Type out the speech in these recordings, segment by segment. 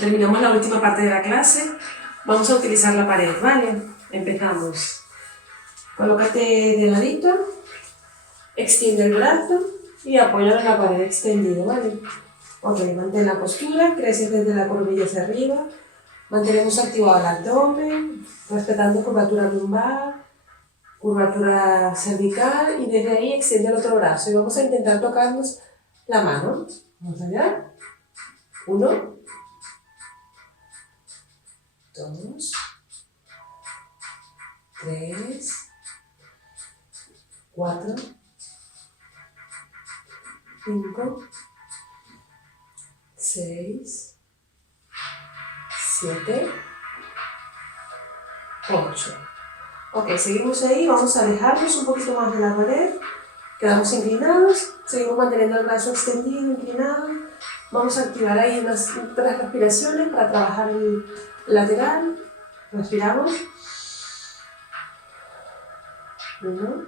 terminamos la última parte de la clase, vamos a utilizar la pared, ¿vale? Empezamos. Colócate de ladito, extiende el brazo y apóyalo en la pared extendido, ¿vale? Ok, mantén la postura, creces desde la coronilla hacia arriba, mantenemos activado el abdomen, respetando curvatura lumbar, curvatura cervical y desde ahí extiende el otro brazo y vamos a intentar tocarnos la mano. Vamos allá. 1, 2, 3, 4, 5, 6, 7, 8. Ok, seguimos ahí, vamos a alejarnos un poquito más de la pared, quedamos inclinados, seguimos manteniendo el brazo extendido, inclinado. Vamos a activar ahí unas 3 respiraciones para trabajar el lateral. Respiramos. 1,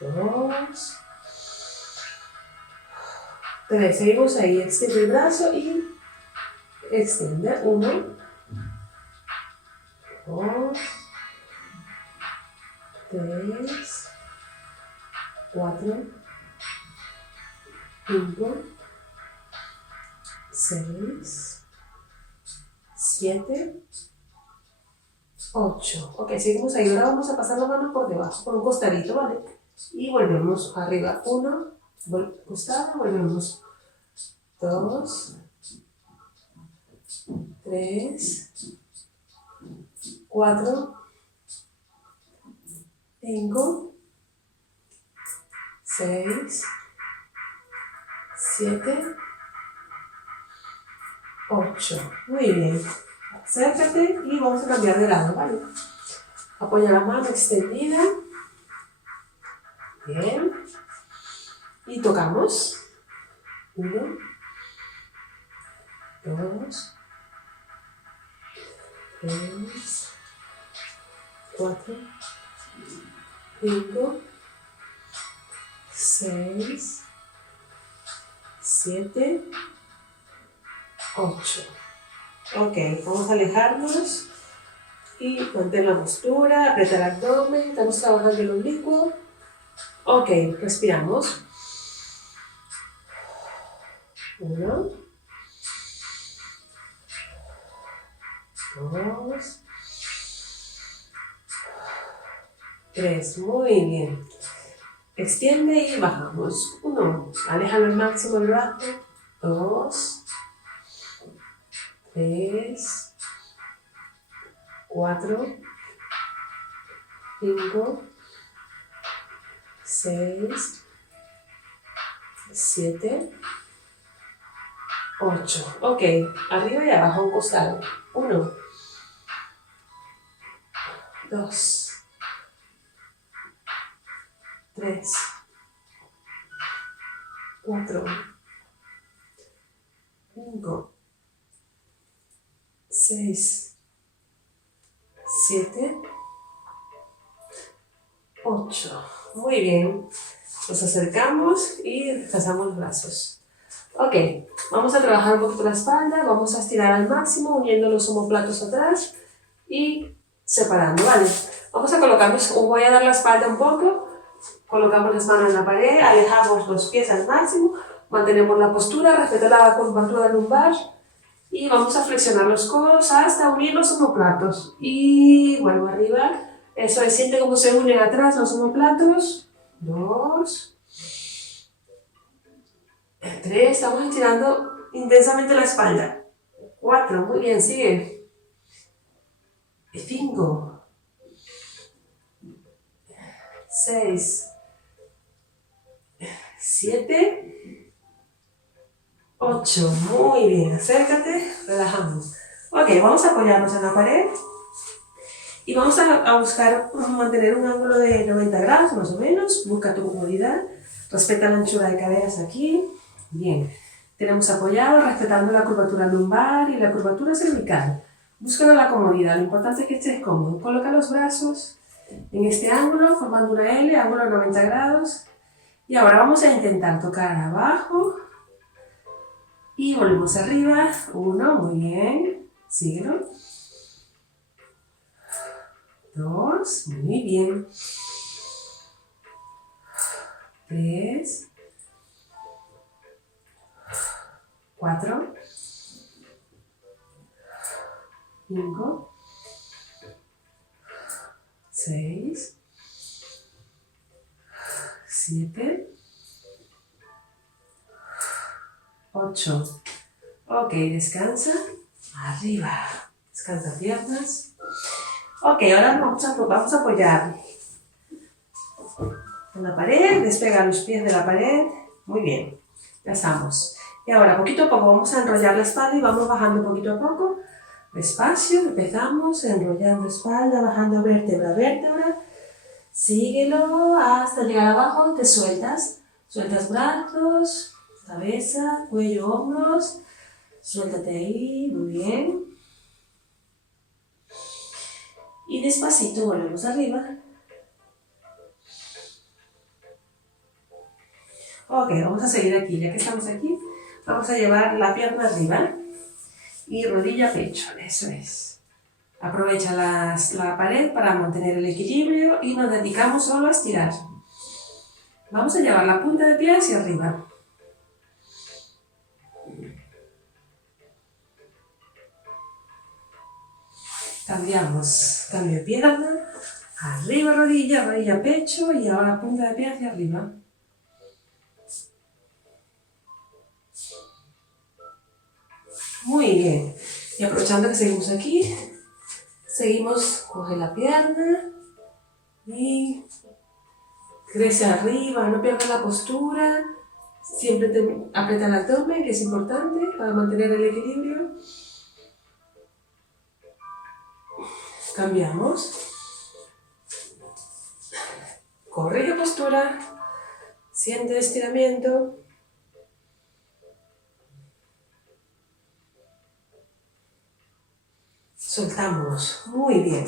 2, 3. Seguimos ahí, extiende el brazo y extiende. 1, 2, 3, 4, 5, 6, 7, 8. Ok, seguimos ahí. Ahora vamos a pasar la mano por debajo, por un costadito, ¿vale? Y volvemos arriba. 1, costado, volvemos. 2, 3, 4, 5, 6, 7, 8. Muy bien. Acércate y vamos a cambiar de lado, ¿vale? Apoya la mano extendida. Bien. Y tocamos. 1, 2, 3, 4, 5, 6, 7, 8. Ok, vamos a alejarnos y mantén la postura, aprieta el abdomen, estamos trabajando el oblicuo. Ok, respiramos. 1, 2, 3, muy bien. Extiende y bajamos. 1, aléjalo al máximo el brazo. 2, 3, 4, 5, 6, 7, 8. Ok, arriba y abajo a un costado. 1, 2, 3, 4, 5, 6, 7, 8. Muy bien. Nos acercamos y descansamos los brazos. Ok, vamos a trabajar un poquito la espalda, vamos a estirar al máximo, uniendo los omoplatos atrás y separando, ¿vale? Vamos a colocarnos, voy a dar la espalda un poco, colocamos las manos en la pared, alejamos los pies al máximo, mantenemos la postura, respeta la curvatura lumbar y vamos a flexionar los codos hasta unir los omoplatos. Y vuelvo arriba, eso es, siente cómo se unen atrás los omoplatos. 2, 3, estamos estirando intensamente la espalda. 4, muy bien, sigue. 5, 6, 7, 8, muy bien, acércate, relajamos. Ok, vamos a apoyarnos en la pared y vamos a buscar mantener un ángulo de 90 grados más o menos, busca tu comodidad, respeta la anchura de caderas aquí, bien. Tenemos apoyado, respetando la curvatura lumbar y la curvatura cervical. Busca la comodidad, lo importante es que estés cómodo. Coloca los brazos en este ángulo, formando una L, ángulo de 90 grados. Y ahora vamos a intentar tocar abajo Y volvemos arriba. 1, muy bien. Síguelo. 2, muy bien. 3, 4, 5, 6, 7, 8. Ok, descansa. Arriba. Descansa piernas. Ok, ahora vamos a apoyar en la pared. Despega los pies de la pared. Muy bien. Ya estamos. Y ahora, poquito a poco, vamos a enrollar la espalda y vamos bajando poquito a poco. Despacio, empezamos enrollando espalda, bajando vértebra a vértebra. Síguelo hasta llegar abajo, te sueltas. Sueltas brazos, cabeza, cuello, hombros. Suéltate ahí, muy bien. Y despacito volvemos arriba. Ok, vamos a seguir aquí. Ya que estamos aquí, vamos a llevar la pierna arriba. Y rodilla a pecho, eso es. Aprovecha la pared para mantener el equilibrio y nos dedicamos solo a estirar. Vamos a llevar la punta de pie hacia arriba. Cambiamos, cambio de pierna, arriba rodilla, rodilla pecho y ahora punta de pie hacia arriba. Muy bien. Y aprovechando que seguimos aquí, seguimos, coge la pierna y crece arriba, no pierdas la postura. Siempre aprieta el abdomen, que es importante para mantener el equilibrio. Cambiamos. Corrige postura. Siente estiramiento. Soltamos. Muy bien.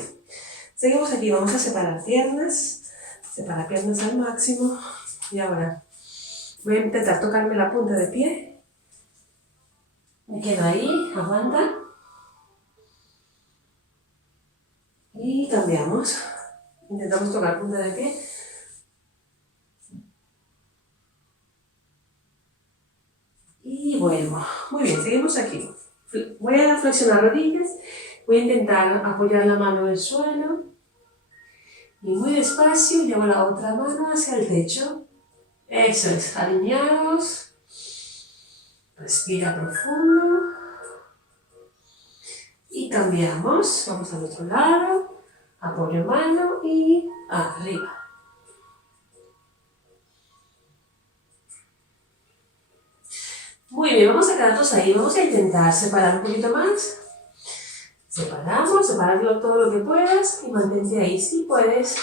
Seguimos aquí. Vamos a separar piernas. Separa piernas al máximo. Y ahora voy a intentar tocarme la punta de pie. Me quedo ahí. Aguanta. Y cambiamos. Intentamos tocar punta de pie. Y vuelvo. Muy bien, seguimos aquí. Voy a flexionar rodillas. Voy a intentar apoyar la mano en el suelo. Y muy despacio llevo la otra mano hacia el techo. Eso es, alineados. Respira profundo. Y cambiamos. Vamos al otro lado. Apoyo mano y arriba. Muy bien, vamos a quedarnos ahí. Vamos a intentar separar un poquito más. Separamos, separarlo todo lo que puedas y mantente ahí. Si puedes,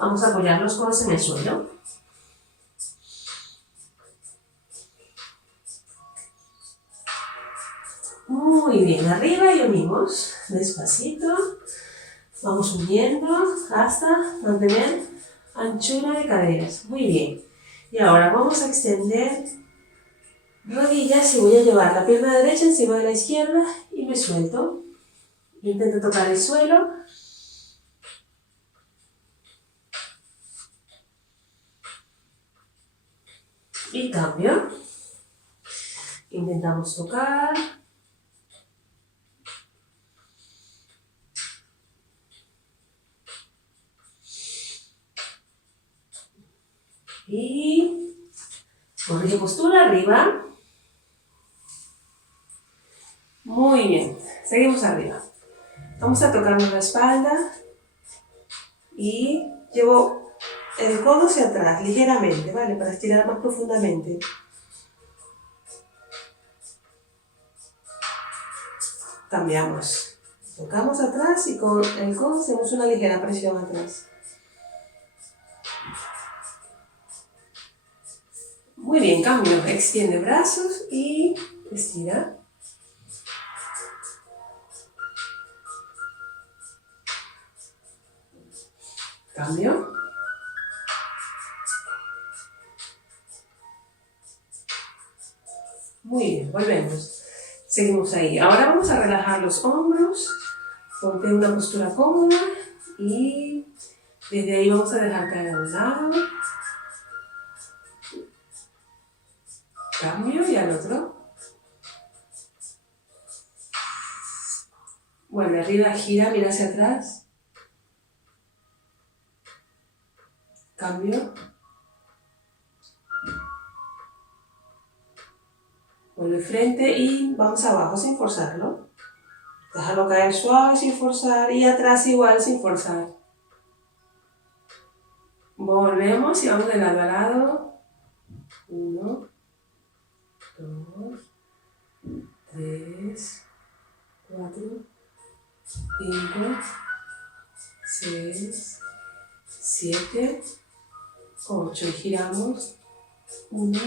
vamos a apoyar los codos en el suelo. Muy bien, arriba y unimos. Despacito. Vamos uniendo hasta mantener anchura de caderas. Muy bien. Y ahora vamos a extender rodillas y voy a llevar la pierna derecha encima de la izquierda y me suelto. Intento tocar el suelo. Y cambio. Intentamos tocar. Y corrige postura arriba. Muy bien. Seguimos arriba. Vamos a tocarnos la espalda. Y llevo el codo hacia atrás, ligeramente, ¿vale? Para estirar más profundamente. Cambiamos. Tocamos atrás y con el codo hacemos una ligera presión atrás. Muy bien, cambio. Extiende brazos y estira. Cambio. Muy bien, volvemos. Seguimos ahí. Ahora vamos a relajar los hombros. Ponte en una postura cómoda y desde ahí vamos a dejar caer a un lado. Cambio y al otro. Vuelve arriba, gira, mira hacia atrás. Cambio. Vuelve frente y vamos abajo sin forzarlo. Déjalo caer suave sin forzar y atrás igual sin forzar. Volvemos y vamos de lado a lado. 1, 2, 3, 4, 5, 6, 7, 8. Y giramos. 1,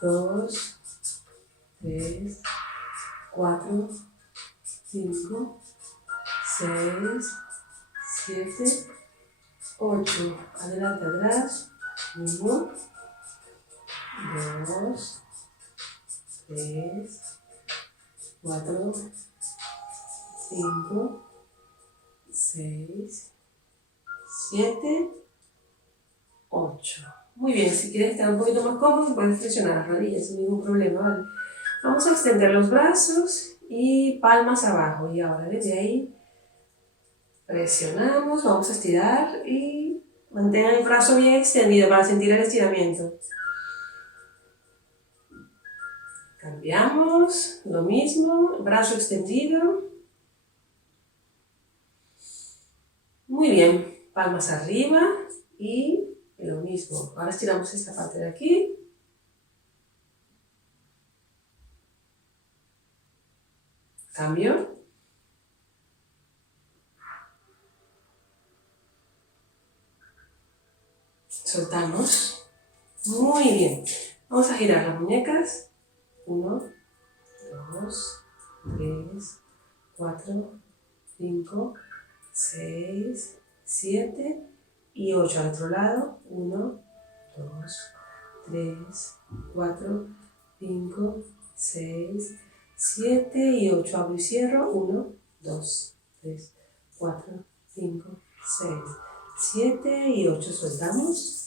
2, 3, 4, 5, 6, 7, 8. Adelante, atrás. 1, 2, 3, 4, 5, 6, 7, 8. Muy bien, si quieres estar un poquito más cómodo, puedes flexionar las rodillas sin ningún problema, ¿vale? Vamos a extender los brazos y palmas abajo. Y ahora desde ahí presionamos, vamos a estirar y mantengan el brazo bien extendido para sentir el estiramiento. Cambiamos, lo mismo, brazo extendido. Muy bien, palmas arriba y lo mismo. Ahora estiramos esta parte de aquí. Cambio. Soltamos. Muy bien. Vamos a girar las muñecas. 1, 2, 3, 4, 5, 6, 7 y 8 al otro lado. 1, 2, 3, 4, 5, 6, 7 y 8. Abro y cierro. 1, 2, 3, 4, 5, 6, 7 y 8. Soltamos.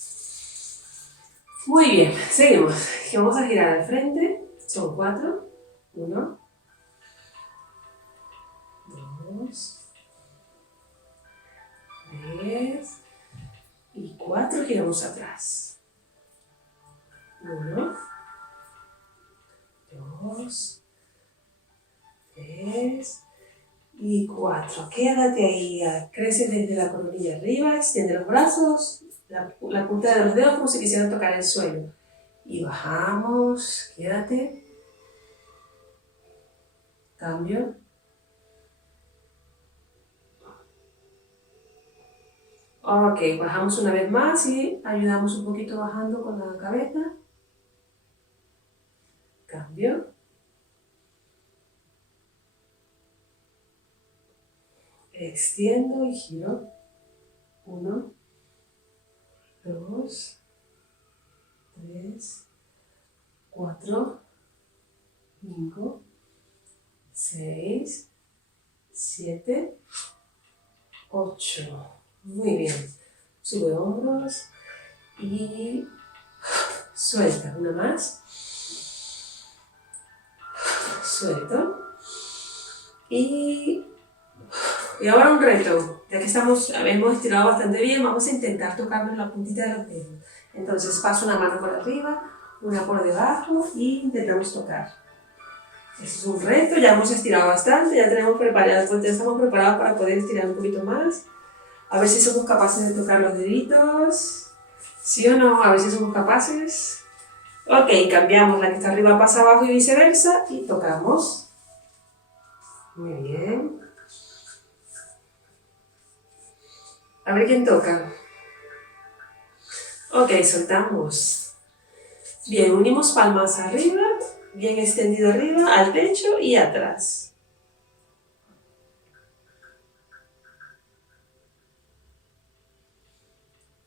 Muy bien, seguimos. Vamos a girar al frente. Son 4. 1, 2, 3 y 4. Giramos atrás. 1, 2, 3 y 4. Quédate ahí. Crece desde la coronilla arriba. Extiende los brazos. La punta de los dedos como si quisieran tocar el suelo. Y bajamos. Quédate. Cambio. Ok, bajamos una vez más y ayudamos un poquito bajando con la cabeza. Cambio. Extiendo y giro. 1, 2, 3, 4, 5, 6, 7, 8. Muy bien. Sube hombros y suelta. Una más. Suelto. Y ahora un reto. Ya que hemos estirado bastante bien, vamos a intentar tocarnos la puntita de los dedos. Entonces paso una mano por arriba, una por debajo y intentamos tocar. Este es un reto, ya hemos estirado bastante, ya estamos preparados para poder estirar un poquito más. A ver si somos capaces de tocar los deditos. ¿Sí o no? A ver si somos capaces. Ok, cambiamos. La que está arriba pasa abajo y viceversa. Y tocamos. Muy bien. A ver quién toca. Ok, soltamos. Bien, unimos palmas arriba. Bien extendido arriba, al pecho y atrás.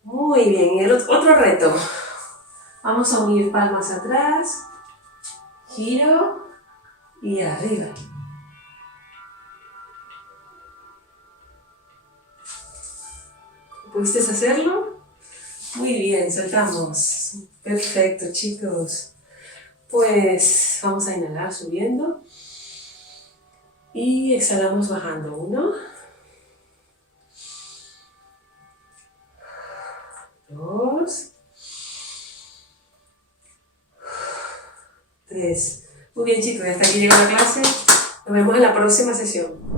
Muy bien, y el otro reto. Vamos a unir palmas atrás, giro Y arriba. ¿Pudiste hacerlo? Muy bien, soltamos. Perfecto, chicos. Pues vamos a inhalar subiendo. Y exhalamos bajando. 1, 2, 3. Muy bien, chicos, hasta aquí llegó la clase. Nos vemos en la próxima sesión.